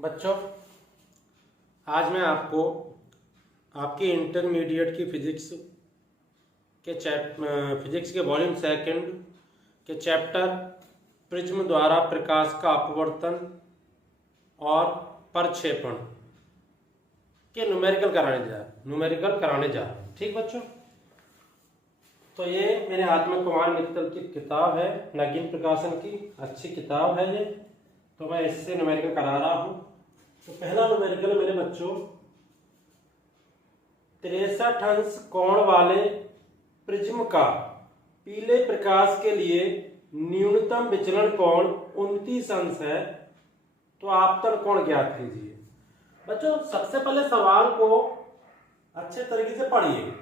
बच्चों, आज मैं आपको आपके इंटरमीडिएट की फिजिक्स के वॉल्यूम सेकंड के चैप्टर प्रिज्म द्वारा प्रकाश का अपवर्तन और प्रक्षेपण के न्यूमेरिकल कराने जा रहे हैं। ठीक बच्चों, तो ये मेरे हाथ में कुमार मित्तल की किताब है, नगीन प्रकाशन की अच्छी किताब है ये, तो मैं इससे न्यूमेरिकल करा रहा हूँ। तो पहला न्यूमेरिकल मेरे बच्चों, 63 अंश कोण वाले प्रिज्म का पीले प्रकाश के लिए न्यूनतम विचलन कोण 29 अंश है, तो आपतन कोण ज्ञात कीजिए। बच्चों, सबसे पहले सवाल को अच्छे तरीके से पढ़िए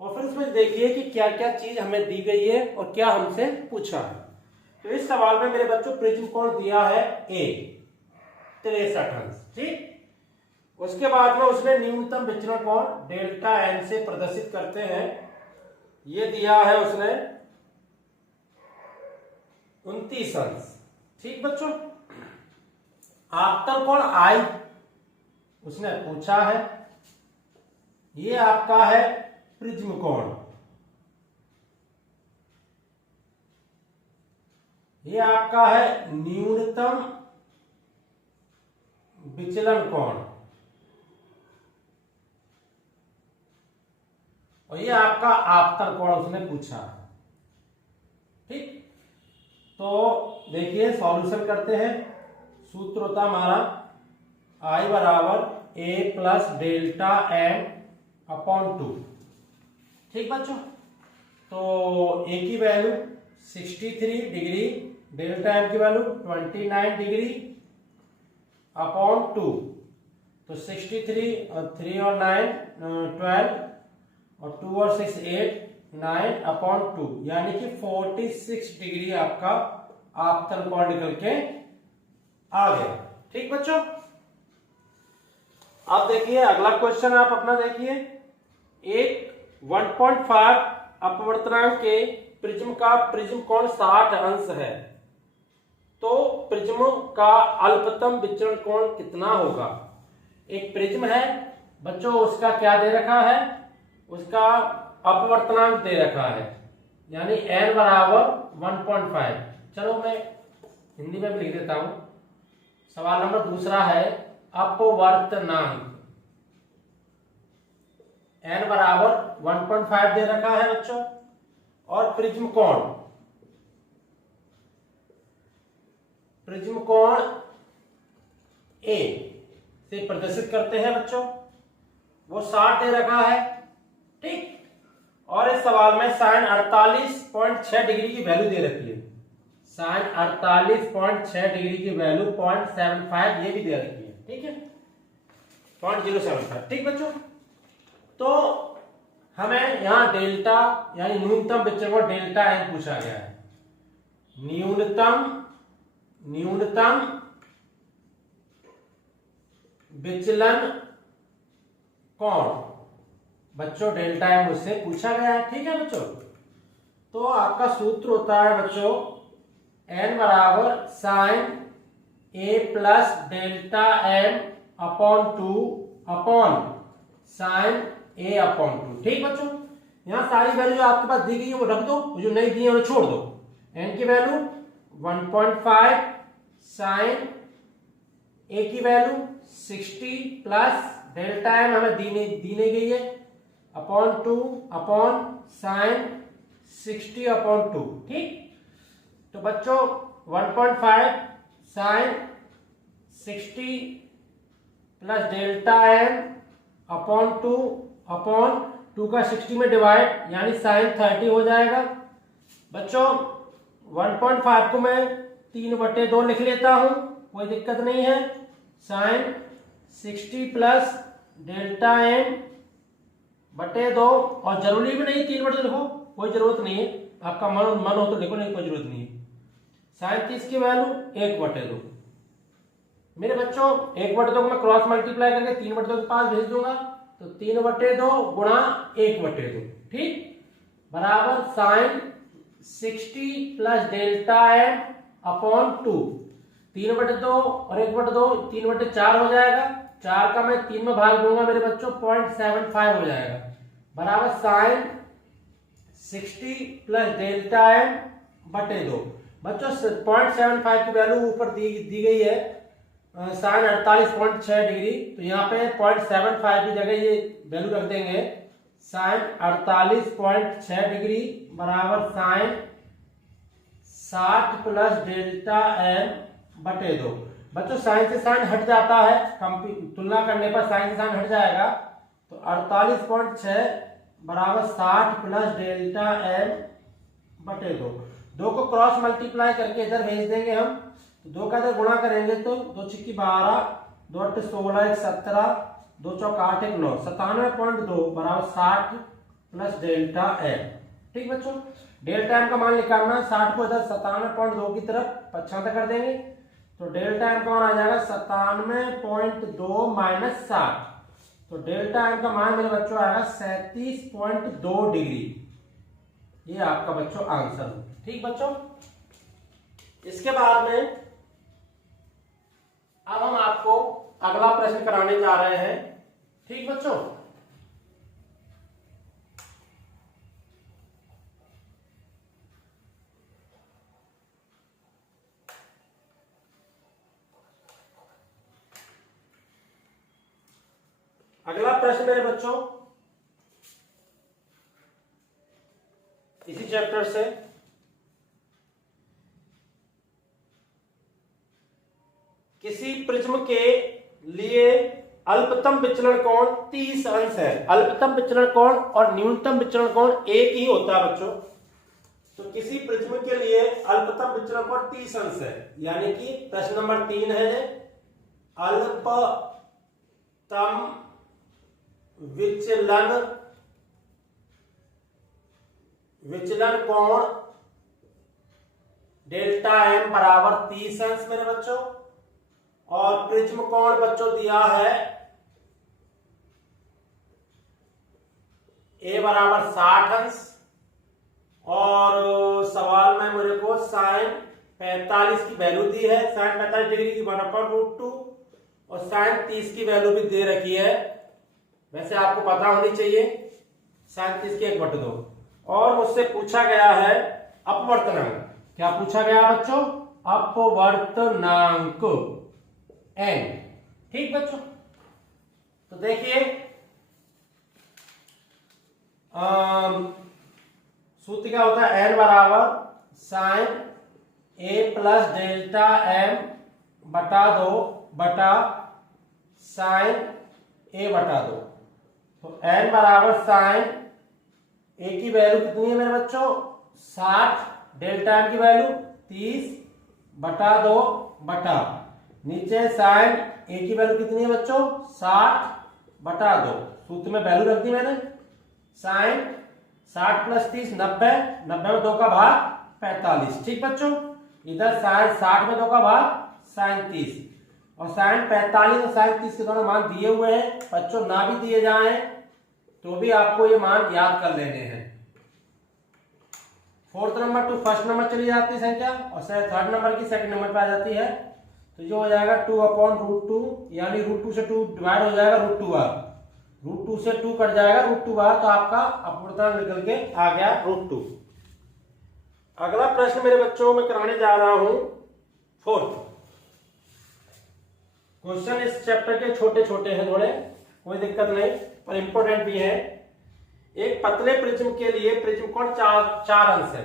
और फिर इसमें देखिए कि क्या क्या चीज हमें दी गई है और क्या हमसे पूछा है। तो इस सवाल में मेरे बच्चों प्रिज्म कोण दिया है ए 63 अंश। ठीक, उसके बाद में उसने न्यूनतम विचलन कोण डेल्टा एन से प्रदर्शित करते हैं, ये दिया है उसने 29 अंश। ठीक बच्चों, आपतन कोण आई उसने पूछा है, ये आपका है प्रिज्म कोण, ये आपका है न्यूनतम विचलन कोण और ये आपका आपतन कोण उसने पूछा है। ठीक, तो देखिए सॉल्यूशन करते हैं। सूत्र होता हमारा I बराबर ए प्लस डेल्टा एन अपॉन 2। ठीक बच्चों, तो ए की वैल्यू 63 डिग्री, डेल्टा एन की वैल्यू 29 डिग्री अपॉन 2, तो 63 और 3 और 9 12 और 2 और 6 8 9 अपॉन 2, यानी कि 46 डिग्री आपका आपतन कोण निकल के आ गया। ठीक बच्चों, अब देखिए अगला क्वेश्चन आप अपना देखिए। एक 1.5 अपवर्तनांक के प्रिज्म का प्रिज्म कोण 60 अंश है, तो प्रिज्म का अल्पतम विचलन कोण कितना होगा। एक प्रिज्म है बच्चों, उसका क्या दे रखा है, उसका अपवर्तनांक दे रखा है, यानी n बराबर 1.5। चलो मैं हिंदी में भी लिख देता हूं। सवाल नंबर दूसरा है अपवर्तनांक, n बराबर 1.5 दे रखा है बच्चों, और प्रिज्म कोण A से प्रदर्शित करते हैं बच्चों, वो 60 दे रखा है। ठीक, और इस सवाल में sin 48.6 डिग्री की वैल्यू दे रखी है, sin 48.6 डिग्री की वैल्यू 0.75 ये भी दे रखी है। ठीक है, 0.075। ठीक बच्चों, तो हमें यहां डेल्टा यानी न्यूनतम विचलन कोण डेल्टा एन पूछा गया है। न्यूनतम विचलन कोण बच्चों डेल्टा एन मुझसे पूछा गया है। ठीक है बच्चों, तो आपका सूत्र होता है बच्चों n बराबर sine a plus delta N upon 2 upon sine a upon 2। ठीक बच्चों, यहां सारी वैल्यू आपके पास दी गई है वो रख दो, जो नहीं दी है उन्हें छोड़ दो। n की वैल्यू 1.5, साइन a की वैल्यू 60 प्लस डेल्टा एन हमें दी नहीं गई है अपॉन 2 अपॉन साइन 60 अपॉन 2। ठीक, तो बच्चों 1.5 sine 60 plus delta N upon 2 का 60 में डिवाइड, यानी साइन 30 हो जाएगा। बच्चों 1.5 को मैं 3/2 लिख लेता हूं, कोई दिक्कत नहीं है। साइन 60 प्लस डेल्टा एन बटे 2, और जरूरी भी नहीं 3/2 लिखो, कोई जरूरत नहीं है, आपका मन हो तो लिखो, नहीं कोई जरूरत नहीं है। साइन 30 की वैल्यू 1/2। मेरे बच्चों 1/2 को मैं क्रॉस मल्टीप्लाई करके 3/2 के पास भेज दूंगा, तो 3/2 गुणा 1/2। ठीक, बराबर sine 60 plus delta N upon 2। 3/2 और 1/2, 3/4 हो जाएगा। 4 का मैं 3 में भाग दूंगा मेरे बच्चों, 0.75 हो जाएगा, बराबर साइन 60 प्लस डेल्टा एम बटे 2। बच्चों 0.75 की वैल्यू ऊपर दी गई है साइन 48.6 डिग्री, तो यहाँ पे 0.75 की जगह ये वैल्यू रख देंगे साइन 48.6 डिग्री बराबर साइन 60 प्लस डेल्टा एम बटे 2। बच्चों साइन से साइन हट जाता है, तुलना करने पर साइन से साइन हट जाएगा, तो 48.6 बराबर 60 प्लस डेल्टा एम बटे 2। 2 को क्रॉस मल्टीप्लाई करके इधर भेज देंगे हम, तो 2 का इधर गुणा करेंगे तो 2 छिक्की 12, 2 अट्ठे 16, 1 17, 2 चौक 8, 1 9, 97.2 बराबर 60 प्लस डेल्टा एम। ठीक बच्चों, डेल्टा एम का मान निकालना, 60 को इधर 97.2 की तरफ पक्षांतर कर देंगे, तो डेल्टा एम का मान आ जाएगा 97.2 माइनस 60, तो डेल्टा एम का मान मेरे बच्चों आएगा 37.2 डिग्री। ये आपका बच्चों आंसर। ठीक बच्चों, इसके बाद में अब हम आपको अगला प्रश्न कराने जा रहे हैं। ठीक बच्चों, अगला प्रश्न मेरे बच्चों इसी चैप्टर से, किसी प्रिज्म के लिए अल्पतम विचलन कोण 30 अंश है। अल्पतम विचलन कोण और न्यूनतम विचलन कोण एक ही होता है बच्चों, तो किसी प्रिज्म के लिए अल्पतम विचलन कोण 30 अंश है, यानी कि प्रश्न नंबर 3 है, अल्पतम विचलन कोण डेल्टा एम बराबर 30 अंश मेरे बच्चों, और प्रिज्म कोण बच्चों दिया है ए बराबर 60 अंश, और सवाल में मेरे को साइन 45 की वैल्यू दी है, साइन 45 डिग्री की 1/√2, और साइन 30 की वैल्यू भी दे रखी है, वैसे आपको पता होनी चाहिए, साइन 30 की 1/2। और मुझसे पूछा गया है अपवर्तनांक। क्या पूछा गया बच्चों? अपवर्तनांक एन। ठीक बच्चों, तो देखिए सूत्र क्या होता है, एन बराबर साइन ए प्लस डेल्टा एम बटा 2 बटा साइन ए बटा 2। तो एन बराबर साइन ए की वैल्यू कितनी है मेरे बच्चों 60, डेल्टा एम की वैल्यू 30 बटा 2 बटा नीचे साइन ए की वैल्यू कितनी है बच्चों 60 बटा 2, सूत्र में वैल्यू रख दी मैंने, साइन 60 प्लस 30 90, 90 में 2 का भाग 45। ठीक बच्चों, इधर साइन 60 में 2 का भाग साइन 30, और साइन 45 और साइन 30 के दोनों मान दिए हुए हैं बच्चों, ना भी दिए जाएं तो भी आपको ये मान याद कर लेने हैं। 4th number two 1st number चली जाती है संख्या, और 3rd नंबर की 2nd नंबर पे आ जाती है, तो जो हो जाएगा 2/√2, यानी √2 से 2 डिवाइड हो जाएगा √2r, √2 से 2 कट जाएगा √2r, तो आपका अपवर्तनांक निकल के आ गया √2। अगला प्रश्न मेरे बच्चों में कराने जा रहा हूं 4th क्वेश्चन। इस चैप्टर के छोटे छोटे हैं थोड़े, कोई दिक्कत नहीं, पर इंपोर्टेंट भी है। एक पतले प्रिज्म के लिए प्रिज्म कोण 4 अंश है।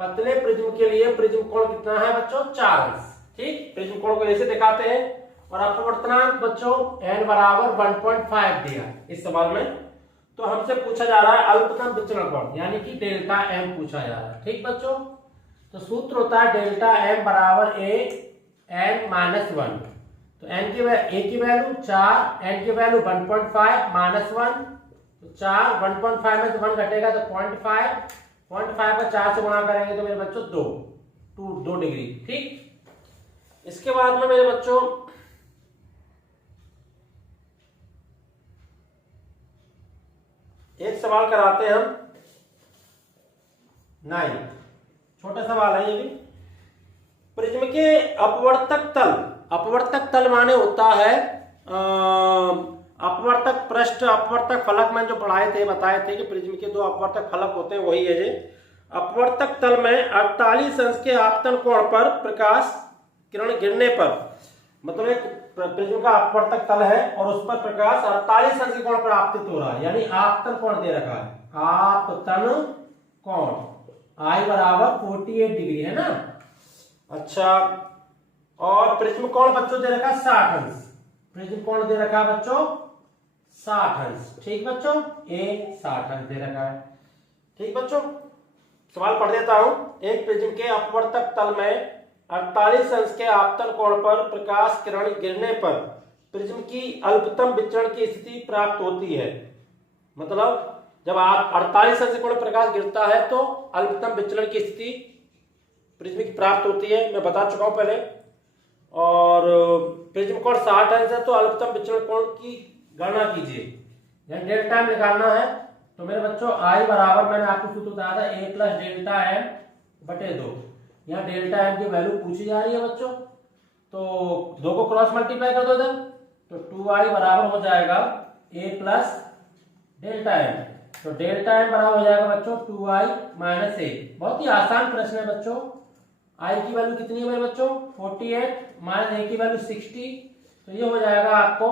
पतले प्रिज्म के लिए प्रिज्म कोण कितना है बच्चों 4 अंश। ठीक, प्रिज्म कोण को ऐसे दिखाते हैं, और अपवर्तनांक बच्चों n बराबर 1.5 दिया इस सवाल में, तो हमसे पूछा जा रहा है अल्पतम विचलन कोण, यानी कि डेल्टा m पूछा जा रहा है। ठीक बच्चों, तो सूत्र होता है डेल्टा m बराबर a n माइनस 1, तो n की a की वैल्यू 4, n की वैल्यू 1.5 माइनस 1, तो 4 1.5 में से 1 घटेगा तो 0.5, 0.5 का 4 से गुणा करेंगे तो मेरे बच्चों 2 डिग्री। ठीक, इसके बाद में मेरे बच्चों एक सवाल कराते हैं हम 9, छोटा सवाल है ये भी। प्रिज्म के अपवर्तक तल, अपवर्तक तल माने होता है अपवर्तक पृष्ठ, अपवर्तक फलक में जो पढ़ाए थे बताए थे कि प्रिज्म के 2 अपवर्तक फलक होते हैं, वही है ये। अपवर्तक तल में 48 अंश के आपतन कोण पर प्रकाश किरण गिरने पर, मतलब एक प्रिज्म का अपवर्तक तल है और उस पर प्रकाश 48 अंश के कोण पर आपतित हो रहा है, यानी आपतन कोण दे रखा है, आपतन कोण I बराबर 48 डिग्री है ना। अच्छा, और प्रिज्म कोण बच्चों दे रखा 60 अंश, प्रिज्म कोण दे रखा बच्चों 60 अंश, ठीक बच्चों, ए 60 अंश दे रखा है, ठीक बच्चों। सवाल पढ़ देता हूं। एक प्रिज्म के अपवर्तक तल में 48 अंश के आपतन कोण पर प्रकाश किरण गिरने पर प्रिज्म की अल्पतम विचलन की स्थिति प्राप्त होती है। मतलब जब आप 48 अंश कोण प्रकाश गिरता है तो अल्पतम विचलन की स्थिति प्रिज्म की प्राप्त होती है, मैं बता चुका हूं पहले। और प्रिज्म कोण 60 अंश है तो अल्पतम विचलन कोण की गणना कीजिए, यानी डेल्टा एम निकालना है। तो मेरे बच्चों आई बराबर, मैंने आपको सूत्र बताया था, ए प्लस डेल्टा एम बटे 2। यहाँ डेल्टा एम की वैल्यू पूछी जा रही है बच्चों, तो 2 को क्रॉस मल्टीप्लाई कर दो इधर, तो 2i बराबर हो जाएगा a प्लस डेल्टा एम। तो डेल्टा एम बराबर हो जाएगा बच्चों 2i माइनस ए। बहुत ही आसान प्रश्न है बच्चों। i की वैल्यू कितनी है मेरे बच्चों 48 माइनस a की वैल्यू 60, तो ये हो जाएगा आपको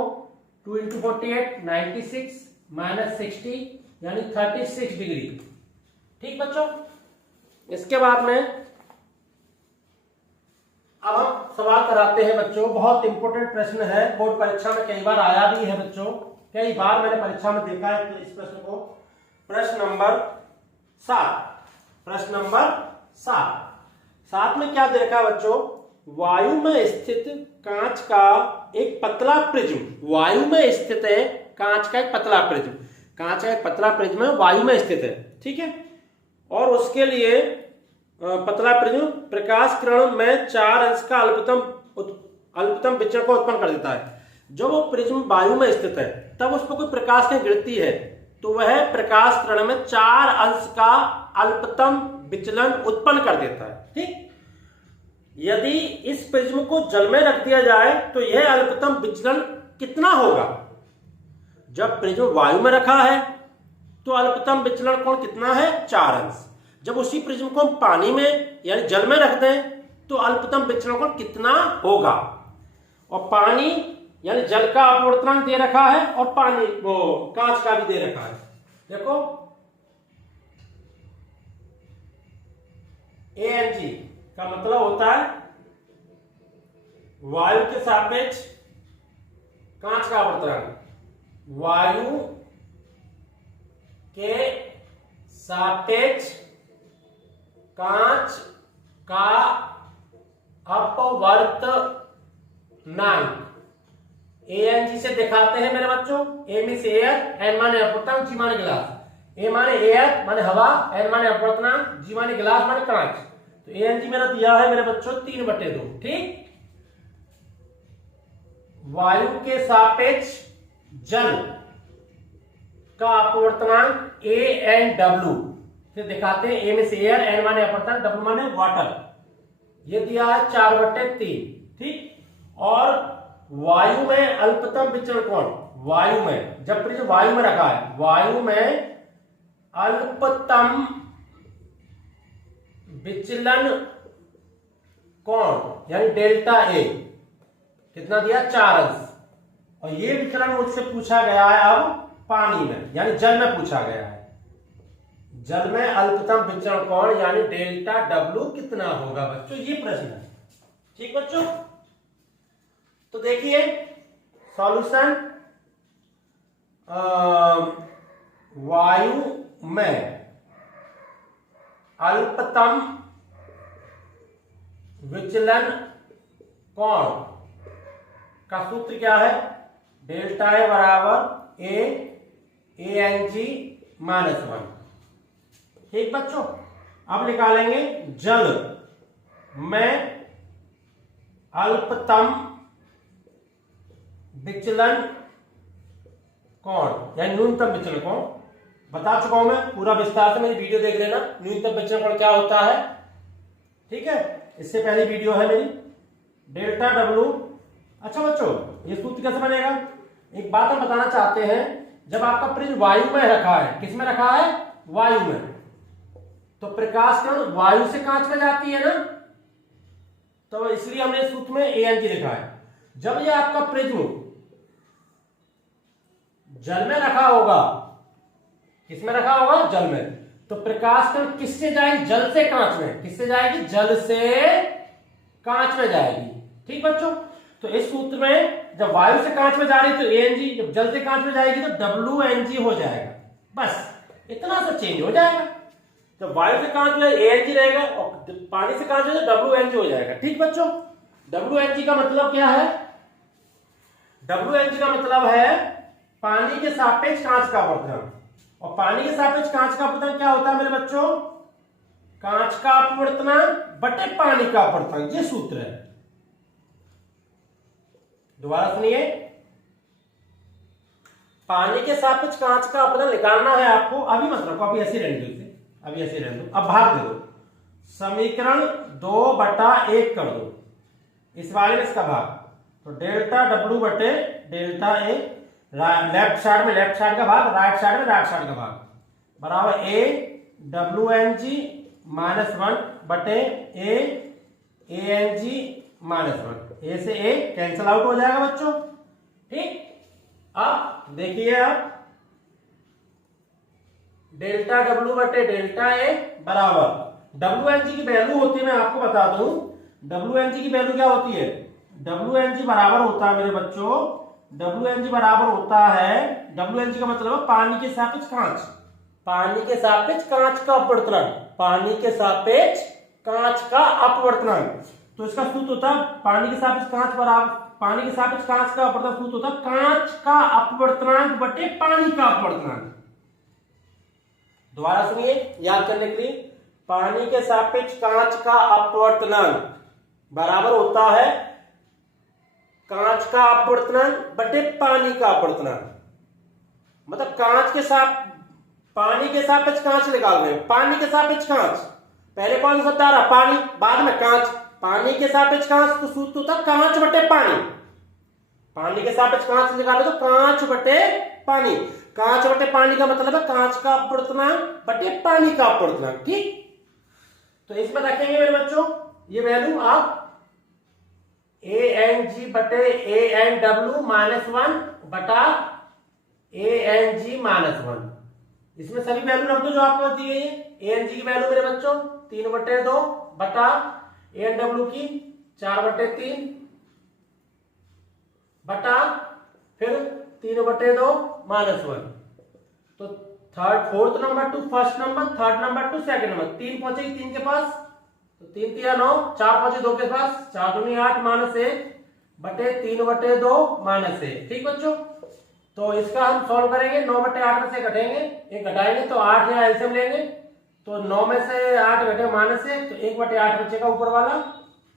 2 इंटू 48 96 माइनस 60 यानी 36 डिग्री, ठीक बच्चों। इसके बाद में अब हम सवाल कराते हैं बच्चों, बहुत इंपॉर्टेंट प्रश्न है, बोर्ड परीक्षा में कई बार आया भी है बच्चों, कई बार मैंने परीक्षा में देखा है इस प्रश्न को। प्रश्न नंबर 7, प्रश्न नंबर 7 में क्या देखा बच्चों, वायु में स्थित कांच का एक पतला प्रिज्म, वायु में स्थित है कांच का एक पतला प्रिज्म, कांच का एक पतला प्रिज्म वायु में स्थित है, ठीक है। और उसके लिए पतला प्रिज्म प्रकाश किरण में 4 अंश का अल्पतम विचलन को उत्पन्न कर देता है। जब वो प्रिज्म वायु में स्थित है तब उस पर कोई प्रकाश किरण गिरती है तो वह प्रकाश किरण में 4 अंश का अल्पतम विचलन उत्पन्न कर देता है, ठीक। यदि इस प्रिज्म को जल में रख दिया जाए तो यह अल्पतम विचलन कितना होगा। जब प्रिज्म वायु में रखा है तो अल्पतम विचलन कोण कितना है 4 अंश। जब उसी प्रिज्म को हम पानी में यानी जल में रख दें तो अल्पतम विचलन कोण कितना होगा। और पानी यानी जल का अपवर्तनांक दे रखा है और पानी वो कांच का भी दे रखा है। देखो ANG का मतलब होता है वायु के सापेक्ष कांच का अपवर्तनांक, वायु के सापेक्ष कांच का अपवर्तनांक ANG से दिखाते हैं मेरे बच्चों। A मींस एयर, N माने अपवर्तनांक, G माने गिलास। A माने एयर माने हवा, N माने अपवर्तनांक, G माने गिलास माने कांच। तो ANG मेरा दिया है मेरे बच्चों 3/2, ठीक। वायु के सापेक्ष जल का अपवर्तनांक A एंड W से दिखाते हैं। A मींस एयर, N माने अपवर्तनांक, W माने वाटर। ये दिया है 4/3, ठीक। और वायु में अल्पतम विचलन कोण, वायु में जब प्रिज्म वायु में रखा है, वायु में अल्पतम विचलन कोण यानी डेल्टा ए कितना दिया 4 अंश। और ये विचलन मुझसे पूछा गया है अब पानी में यानी जल में पूछा गया है। जल में अल्पतम विचलन कोण यानी डेल्टा डब्ल्यू कितना होगा बच्चों, ये प्रश्न है, ठीक बच्चों। तो देखिए सॉल्यूशन, वायु में अल्पतम विचलन कोण का सूत्र क्या है, डेल्टा ए बराबर ए ANG -1, ठीक बच्चों। अब निकालेंगे जल में अल्पतम विचलन कोण यानी न्यूनतम विचलन कोण। बता चुका हूं मैं पूरा विस्तार से, मेरी वीडियो देख लेना न्यूनतम विचलन कोण क्या होता है, ठीक है। इससे पहली वीडियो है मेरी। Delta W. अच्छा बच्चों, ये सूत्र कैसे बनेगा? एक बात हम बताना चाहते हैं, जब आपका प्रिज्म वायु में रखा है, किस में रखा है? वायु में, तो प्रकाश किरण वायु से कांच में जाती है ना, तो इसलिए हमने सूत्र में ANG लिखा है। जब ये आपका प्रिज्म जल में रखा होगा, किस में रखा होगा? जल में, तो प्रकाश किरण किससे जाएगी? जल से कांच में। किससे जाएगी? जल से कांच में जाएगी। ठीक बच्चों, तो इस सूत्र में जब वायु से कांच में जा रही तो ANG, जब जल से कांच में जाएगी तो WNG हो जाएगा। बस इतना सा चेंज हो जाएगा। जब वायु से कांच में ANG रहेगा और पानी से कांच में तो WNG हो जाएगा। ठीक बच्चों, WNG का मतलब क्या है? WNG का मतलब है पानी के सापेक्ष कांच का अपवर्तन। और पानी के सापेक्ष कांच का अपवर्तन क्या होता है मेरे बच्चों? कांच का अपवर्तन बटे पानी का अपवर्तन, ये सूत्र है। दोबारा सुनिए, पानी के सापेक्ष कांच का अपवर्तन निकालना है आपको। अभी मत रखो, अभी ऐसे रहने दो, इसे अभी ऐसे रहने दो। अब भाग दे दो, समीकरण 2/1 कर दो, इस वाले में इसका भाग, तो डेल्टा डब्ल्यू बटे डेल्टा ए, लेफ्ट साइड में लेफ्ट साइड का भाग, राइट साइड में राइट साइड का भाग, बराबर ए WNG -1 बटे ए ANG -1। ए से ए कैंसिल आउट हो जाएगा बच्चों। ठीक, अब देखिए आप, डेल्टा डब्ल्यू बटे डेल्टा ए बराबर WNG की वैल्यू होती है, मैं आपको बता दूं WNG की वैल्यू क्या होती है? WNG बराबर होता है मेरे बच्चों, WNG बराबर होता है, WNG का मतलब है पानी के सापेक्ष कांच, पानी के सापेक्ष कांच का अपवर्तन, पानी के सापेक्ष कांच का अपवर्तन। तो इसका सूत्र होता है पानी के सापेक्ष कांच बराबर, पानी के सापेक्ष कांच का अपवर्तन सूत्र होता है कांच का अपवर्तनांक बटे पानी का अपवर्तनांक। दोबारा सुनिए याद करने के लिए, पानी के सापेक्ष कांच का अपवर्तनांक बराबर होता है कांच का अपवर्तनांक बटे पानी का अपवर्तनांक। मतलब कांच के साथ पानी के सापेक्ष कांच निकाल रहे हैं, पानी के सापेक्ष कांच, पहले कौन सा शब्द आ रहा? पानी, बाद में कांच। पानी के सापेक्ष कांच तो सूत्र होता है कांच बटे पानी, पानी के सापेक्ष कांच निकाले तो कांच बटे पानी। कांच बटे पानी का मतलब है कांच का अपवर्तनांक बटे पानी का अपवर्तनांक। ठीक, तो इसमें रखेंगे मेरे बच्चों ये वैल्यू आप ANG बटे ANW -1 बटा ANG -1, इसमें सभी वैल्यू रख दो जो आपको दी गई है। ANG की वैल्यू मेरे बच्चों 3/2 बटा ANW की 4/3 बटा फिर 3/2 -1। तो fourth number two first number, third number two second number, 3 पहुंचेगी 3 के पास, तो 3 3 9, 4 पहुंचे 2 के पास, 4 दूनी 8 -1 बटे 3/2 -1। ठीक बच्चों, तो इसका हम सॉल्व करेंगे, 9/8 में से घटेंगे, एक घटाएंगे तो 8 या एलसीएम लेंगे, तो 9 में से 8 घटे -1 तो 1/8 बचेगा ऊपर वाला,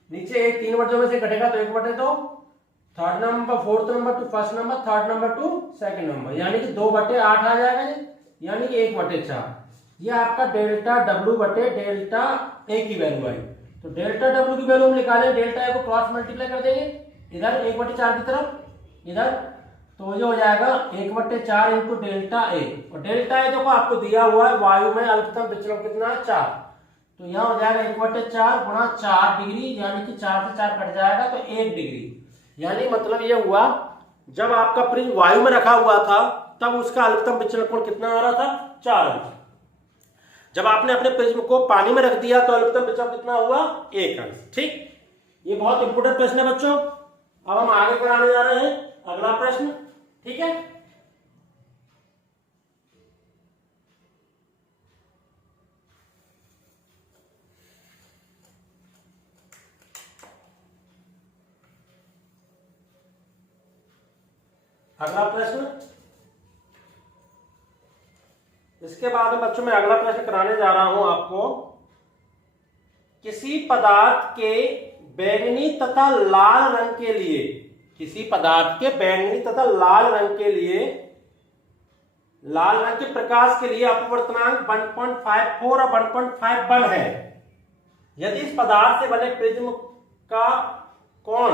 नीचे 3/2 में से घटेगा तो 1/2। Third number, fourth number two first number, third number two second number, यानी कि 2/8 आ जाएगा, यानी कि 1/4। ये आपका डेल्टा डब्ल्यू बटे डेल्टा ए की वैल्यू आई। तो डेल्टा डब्ल्यू की वैल्यू हम निकाले, डेल्टा ए को क्रॉस मल्टीप्लाई कर देंगे इधर 1/4 की तरफ इधर, तो ये हो जाएगा 1/4 इंटू डेल्टा ए। और डेल्टा ए देखो आपको दिया हुआ है वायु में अल्पतम विचलन कितना है? 4, तो यहाँ हो जाएगा 1/4 गुणा 4 डिग्री, यानी कि 4 से 4 कट जाएगा तो 1 डिग्री। यानी मतलब ये हुआ जब आपका प्रिज्म वायु में रखा हुआ था तब उसका अल्पतम विचलन कोण कितना आ रहा था? 4 अंश। जब आपने अपने प्रिज्म को पानी में रख दिया तो अल्पतम विचलन कितना हुआ? 1 अंश। ठीक, ये बहुत इंपोर्टेंट प्रश्न है बच्चों। अब हम आगे कराने जा रहे हैं अगला प्रश्न। ठीक है, अगला प्रश्न, इसके बाद बच्चों मैं अगला प्रश्न कराने जा रहा हूं आपको। किसी पदार्थ के बैंगनी तथा लाल रंग के लिए, किसी पदार्थ के बैंगनी तथा लाल रंग के लिए, लाल रंग के प्रकाश के लिए अपवर्तनांक 1.54 और 1.51 है। यदि इस पदार्थ से बने प्रिज्म का कोण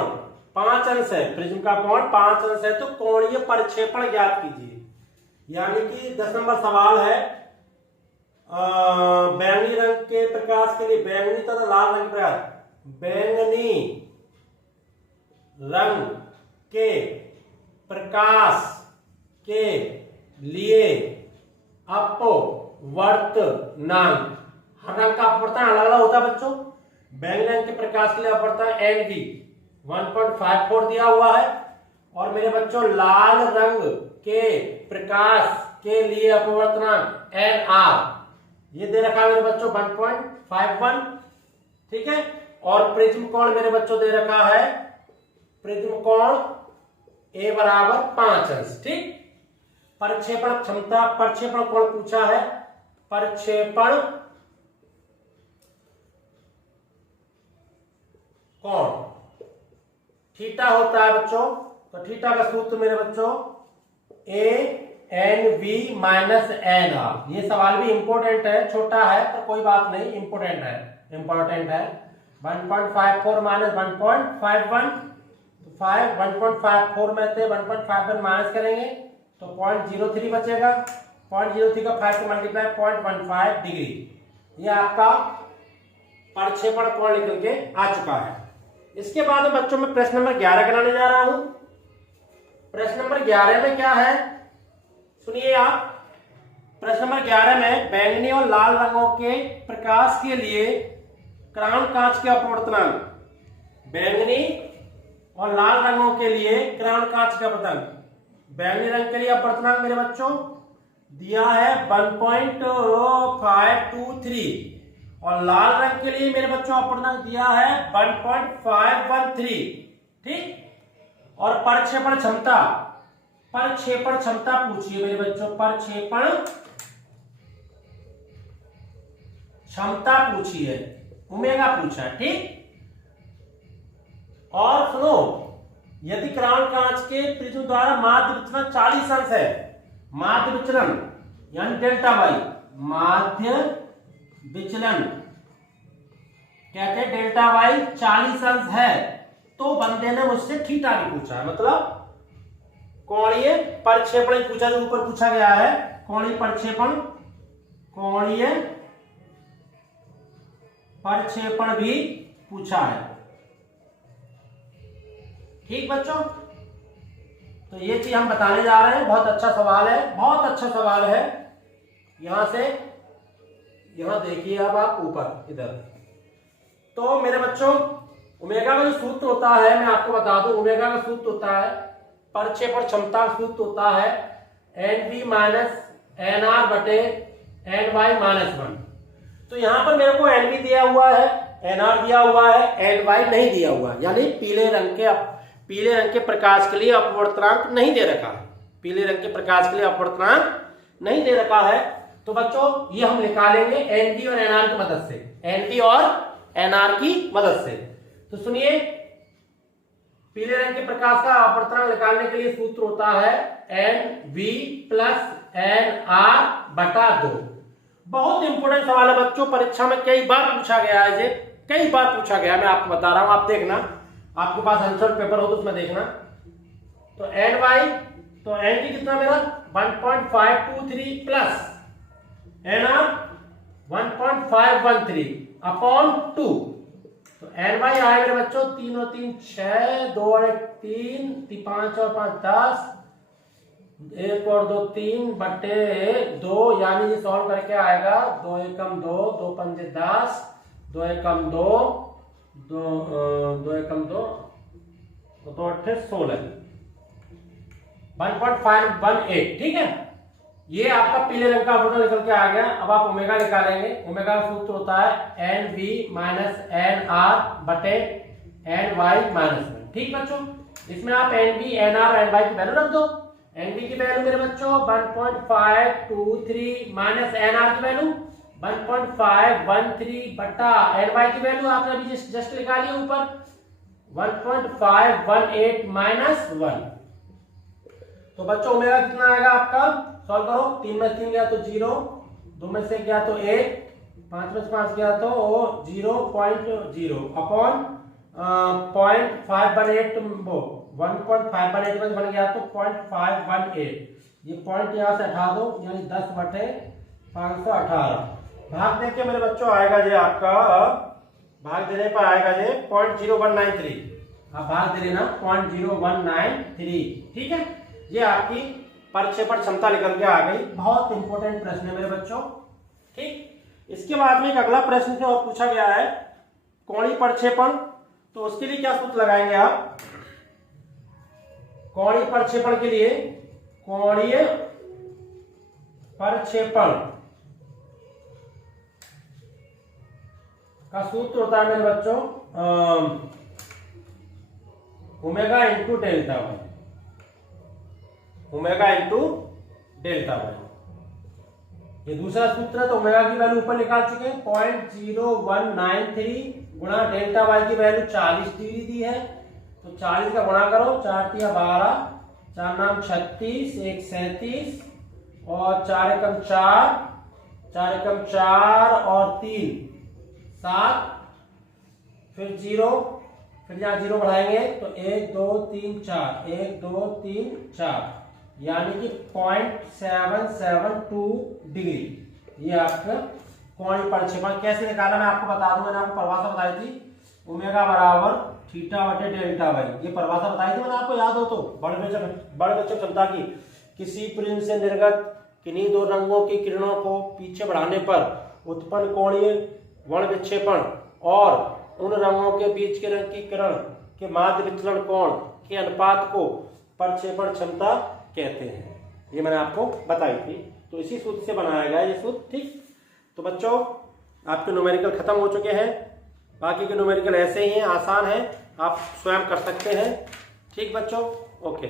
5 अंश है, प्रिज्म का कोण 5 अंश है, तो कोणीय प्रक्षेपण ज्ञात कीजिए। यानी कि 10 नंबर सवाल है, बैंगनी रंग के प्रकाश के लिए, बैंगनी तथा लाल रंग के प्रकाश, बैंगनी रंग के प्रकाश के लिए अपवर्तनांक, हर रंग का अपवर्तनांक अलग अलग होता है बच्चों। बैंगनी रंग के प्रकाश के लिए अपवर्तनांक NV 1.54 दिया हुआ है, और मेरे बच्चों लाल रंग के प्रकाश के लिए अपवर्तनांक NR ये दे रखा है मेरे बच्चों 1.51, ठीक है। और प्रिज्म कोण मेरे बच्चों दे रखा है, प्रिज्म कोण A बराबर 5 अंश, ठीक। प्रक्षेपण क्षमता, प्रक्षेपण कोण पूछा है, प्रक्षेपण कोण थीटा होता है बच्चों। तो थीटा का सूत्र मेरे बच्चों ANV माइनस NR। ये सवाल भी इंपोर्टेंट है, छोटा है तो कोई बात नहीं, इंपोर्टेंट है, इंपोर्टेंट है। 1.54 माइनस 1.51, तो 1.54 में से 1.51 माइनस करेंगे तो 0.03 बचेगा। 0.03 का 5 से मल्टीप्लाई 0.15 डिग्री, ये आपका प्रक्षेपण कोण निकल के आ चुका है। इसके बाद में बच्चों में प्रश्न नंबर 11 कराने जा रहा हूं। प्रश्न नंबर 11 में क्या है सुनिए आप। प्रश्न नंबर 11 में बैंगनी और लाल रंगों के प्रकाश के लिए क्राउन कांच के अपवर्तनांक, बैंगनी और लाल रंगों के लिए क्राउन कांच का अपवर्तनांक, बैंगनी रंग के लिए अपवर्तनांक मेरे बच्चों दिया है 1.523 और लाल रंग के लिए मेरे बच्चों अपवर्तनांक दिया है 1.513, ठीक। और प्रक्षेपण क्षमता, प्रक्षेपण क्षमता पूछिए मेरे बच्चों, प्रक्षेपण क्षमता पूछी है, ओमेगा पूछा है, ठीक। और सुनो, यदि क्राउन कांच के प्रिज्म द्वारा माध्य विचलन 40 अंश है, माध्य विचलन यानी डेल्टा वाई, माध्य विचलन कहते हैं डेल्टा वाई 40 अंश है, तो बंदे ने मुझसे थीटा भी पूछा है, मतलब कोणीय प्रक्षेपण पूछा, जो ऊपर पूछा गया है कोणीय प्रक्षेपण, कोणीय प्रक्षेपण भी पूछा है, ठीक बच्चों। तो ये चीज हम बताने जा रहे हैं, बहुत अच्छा सवाल है, बहुत अच्छा सवाल है। यहां से यहां देखिए अब आप ऊपर इधर, तो मेरे बच्चों ओमेगा का जो सूत्र होता है मैं आपको बता दूं, ओमेगा का सूत्र होता है, प्रक्षेपण क्षमता का सूत्र होता है NV माइनस NR बटे NY माइनस 1। तो यहां पर मेरे को NV दिया हुआ है, NR दिया हुआ है, NY नहीं दिया हुआ, यानी पीले रंग के प्रकाश के लिए अपवर्तनांक नहीं दे रखा है, पीले रंग के प्रकाश के लिए अपवर्तनांक नहीं दे रखा है। तो बच्चों ये हम निकालेंगे NV और NR की मदद से, NV और NR की मदद से। तो सुनिए, पीले रंग के प्रकाश का अपवर्तनांक निकालने के लिए सूत्र होता है NV प्लस NR बटा 2। बहुत इंपोर्टेंट सवाल है बच्चों, परीक्षा में कई बार पूछा गया है, कई बार पूछा गया, मैं आपको बता रहा हूं, आप देखना, आपके पास आंसर पेपर हो तो उसमें देखना। तो NY, तो NV कितना मेरा 1.523 प्लस NR 1.513 अपॉन 2। तो NY आए मेरे बच्चों 3 और 3 6, 2 और 1 3, 5 और 5 10, 1 और 2 3 बटे 2, यानी ये सॉल्व करके आएगा 2 एकम 2, 2 पंजे 10, 2 एकम 2, 2 एकम 2, 2 अट्ठे 16, 1.518, ठीक है। ये आपका पीले रंग का अपवर्तनांक निकल के आ गया। अब आप ओमेगा निकालेंगे, ओमेगा का सूत्र होता है NV माइनस NR बटे NY माइनस 1, ठीक बच्चों। इसमें आप NV, NR और NY की वैल्यू रख दो। NV की वैल्यू मेरे बच्चों 1.523 माइनस NR की वैल्यू 1.513 बटा NY की वैल्यू आपने अभी जस्ट निकाली ऊपर 1.518 माइनस 1। तो बच्चों ओमेगा कितना आएगा आपका, सॉल्व करो, 3 में से 3 गया तो 0, 2 में से गया तो 1, 5 में से 5 गया तो 0.0 अपॉन 0.518 वो 1.518 बन गया तो 0.518। ये पॉइंट यहाँ से हटा दो, यानी 10/518। भाग दे के मेरे बच्चों आएगा जे आपका, भाग देने पर आएगा जे 0.0193। आप भाग दे लेना 0.0193। ठीक है, ये आपकी प्रक्षेपण क्षमता निकल के आ गई। बहुत इंपॉर्टेंट प्रश्न है मेरे बच्चों। ठीक, इसके बाद में एक अगला प्रश्न जो और पूछा गया है कोणीय प्रक्षेपण। तो उसके लिए क्या सूत्र लगाएंगे आप? कोणीय प्रक्षेपण के लिए कोणीय प्रक्षेपण का सूत्र होता है मेरे बच्चों omega into delta Y. Omega into delta Y, ये दूसरा सूत्र है। तो ओमेगा की वैल्यू ऊपर निकाल चुके हैं 0.0193 गुणा डेल्टा वाई की वैल्यू 40 डिग्री दी है। तो 40 का गुणा करो, 4 × 12, 4 नाम 36, 1 37 और 4 एकम 4, 4 एकम 4 और 3 7, फिर 0, फिर यहाँ 0 बढ़ाएंगे तो 1 2 3 4, 1 2 3 4, यानी कि 0.772 डिग्री। ये आपका कोणीय प्रक्षेपण कैसे निकाला मैं आपको बता दूं। मैंने आपको परिभाषा बताई थी, ओमेगा बराबर थीटा बटे डेल्टा वाई। ये परिभाषा बताई थी मैंने आपको, याद हो तो। बड़े बच्चों क्षमता की किसी प्रिज्म से निर्गत किन्हीं दो रंगों की किरणों को पीछे बढ़ाने पर उत्पन्न कोणीय वर्ण विक्षेपण और उन रंगों के बीच के रंग की किरण के माध्य विचलन कोण के अनुपात को प्रक्षेपण क्षमता कहते हैं। ये मैंने आपको बताई थी। तो इसी सूत्र से बनाया गया ये सूत्र। ठीक, तो बच्चों आपके न्यूमेरिकल खत्म हो चुके हैं। बाकी के न्यूमेरिकल ऐसे ही हैं, आसान है, आप स्वयं कर सकते हैं। ठीक बच्चों, ओके।